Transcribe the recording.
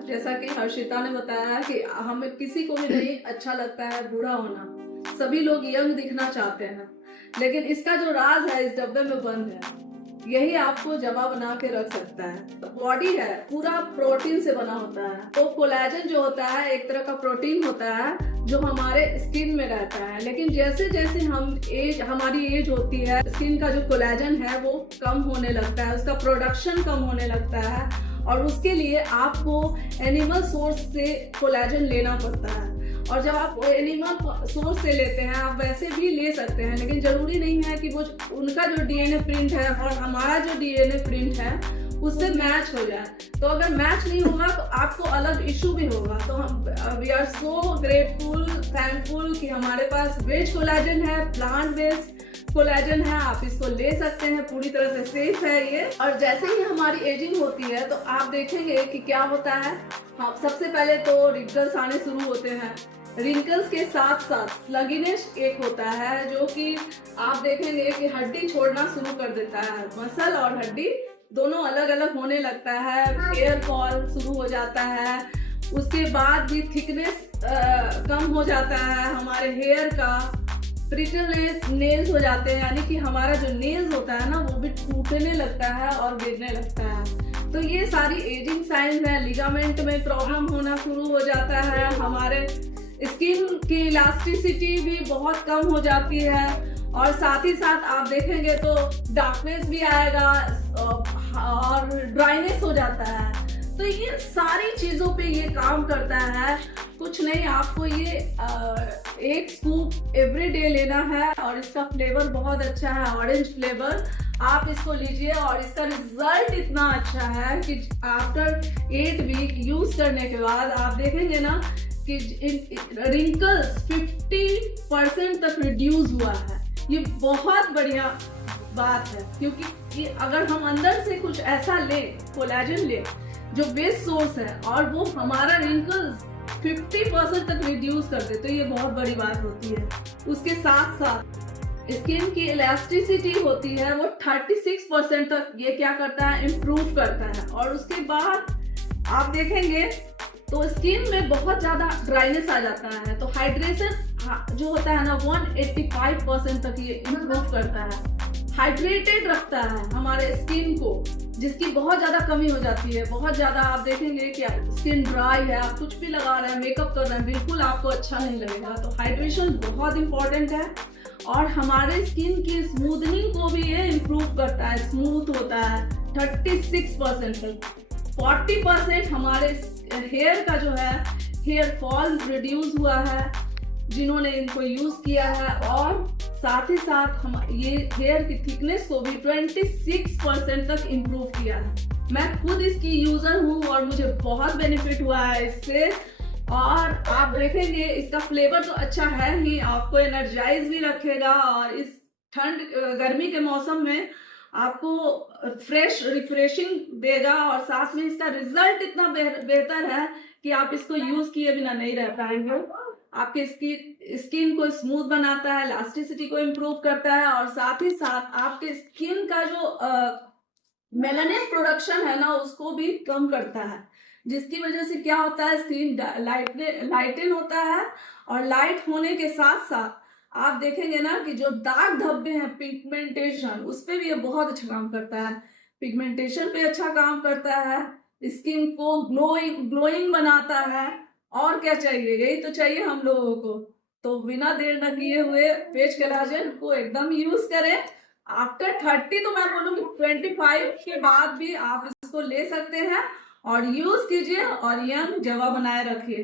जैसा कि हर्षिता ने बताया कि हमें किसी को भी नहीं अच्छा लगता है बूढ़ा होना। सभी लोग यंग दिखना चाहते हैं, लेकिन इसका जो राज है इस डब्बे में बंद है। यही आपको जवा बना के रख सकता है। बॉडी है पूरा प्रोटीन से बना होता है। तो कोलेजन जो होता है एक तरह का प्रोटीन होता है जो हमारे स्किन में रहता है, लेकिन जैसे जैसे हमारी एज होती है, स्किन का जो कोलेजन है वो कम होने लगता है, उसका प्रोडक्शन कम होने लगता है और उसके लिए आपको एनिमल सोर्स से कोलेजन लेना पड़ता है। और जब आप एनिमल सोर्स से लेते हैं, आप वैसे भी ले सकते हैं, लेकिन जरूरी नहीं है कि वो उनका जो डीएनए प्रिंट है और हमारा जो डीएनए प्रिंट है उससे मैच हो जाए। तो अगर मैच नहीं होगा तो आपको अलग इशू भी होगा। तो हम we are so grateful, thankful कि हमारे पास वेज कोलेजन है, प्लांट बेस्ड कोलेजन है। आप इसको ले सकते हैं, पूरी तरह से सेफ है ये। और जैसे ही हमारी एजिंग होती है तो आप देखेंगे कि क्या होता है। हाँ, सबसे पहले तो रिंकल्स आने शुरू होते हैं। रिंकल्स के साथ साथ स्लगिनेस एक होता है जो कि आप देखेंगे कि हड्डी छोड़ना शुरू कर देता है। मसल और हड्डी दोनों अलग अलग होने लगता है। हेयर फॉल शुरू हो जाता है। उसके बाद भी थिकनेस कम हो जाता है हमारे हेयर का। ब्रिटल नेल्स हो जाते हैं, यानी कि हमारा जो नेल्स होता है ना वो भी टूटने लगता है और गिरने लगता है। तो ये सारी एजिंग साइंस है। लिगामेंट में प्रॉब्लम होना शुरू हो जाता है। हमारे स्किन की इलास्टिसिटी भी बहुत कम हो जाती है और साथ ही साथ आप देखेंगे तो डार्कनेस भी आएगा और ड्राइनेस हो जाता है। तो ये सारी चीजों पे ये काम करता है। कुछ नहीं, आपको ये एक स्कूप एवरीडे लेना है और इसका फ्लेवर बहुत अच्छा है, ऑरेंज फ्लेवर। आप इसको लीजिए और इसका रिजल्ट इतना अच्छा है कि आफ्टर 8 वीक यूज करने के बाद आप देखेंगे ना कि रिंकल्स 50% तक रिड्यूस हुआ है। ये बहुत बढ़िया बात है, क्योंकि ये अगर हम अंदर से कुछ ऐसा ले, कोलेजन ले जो बेस सोर्स है और वो हमारा रिंकल्स 50% तक रिड्यूस कर दे, तो ये बहुत बड़ी बात होती है। उसके साथ साथ स्किन की इलास्टिसिटी होती है वो 36% तक ये क्या करता है, इम्प्रूव करता है। और उसके बाद आप देखेंगे तो स्किन में बहुत ज्यादा ड्राइनेस आ जाता है, तो हाइड्रेशन जो होता है ना 185% तक ये इम्प्रूव करता है। हाइड्रेटेड रखता है हमारे स्किन को, जिसकी बहुत ज्यादा कमी हो जाती है। बहुत ज्यादा आप देखेंगे कि स्किन ड्राई है, आप कुछ भी लगा रहे हैं, मेकअप कर रहे हैं, बिल्कुल आपको अच्छा नहीं लगेगा। तो हाइड्रेशन बहुत इंपॉर्टेंट है और हमारे स्किन की स्मूथनिंग को भी ये इम्प्रूव करता है, स्मूथ होता है 36% तक। 40% हमारे हेयर का जो है हेयर फॉल रिड्यूस हुआ है जिन्होंने इनको यूज किया है। और साथ ही साथ हम ये हेयर की थिकनेस को भी 26% तक इम्प्रूव किया है। मैं खुद इसकी यूजर हूँ और मुझे बहुत बेनिफिट हुआ है इससे। और आप देखेंगे इसका फ्लेवर तो अच्छा है ही, आपको एनर्जाइज भी रखेगा और इस गर्मी के मौसम में आपको फ्रेश रिफ्रेशिंग देगा। और साथ में इसका रिजल्ट इतना बेहतर है कि आप इसको यूज किए बिना नहीं रह पाएंगे। आपके स्किन को स्मूथ बनाता है, इलास्टिसिटी को इम्प्रूव करता है और साथ ही साथ आपके स्किन का जो मेलानिन प्रोडक्शन है ना उसको भी कम करता है, जिसकी वजह से क्या होता है, स्किन लाइटन होता है। और लाइट होने के साथ साथ आप देखेंगे ना कि जो दाग धब्बे हैं, पिगमेंटेशन, उस पे भी ये बहुत अच्छा काम करता है। पिगमेंटेशन पे अच्छा काम करता है, स्किन को ग्लोइंग बनाता है। और क्या चाहिए, यही तो चाहिए हम लोगों को। तो बिना देर न किए हुए वेज कोलेजन को एकदम यूज करें। आफ्टर 30 तो मैं बोलूँगी 25 के बाद भी आप इसको ले सकते हैं और यूज कीजिए और यंग जवा बनाए रखिए।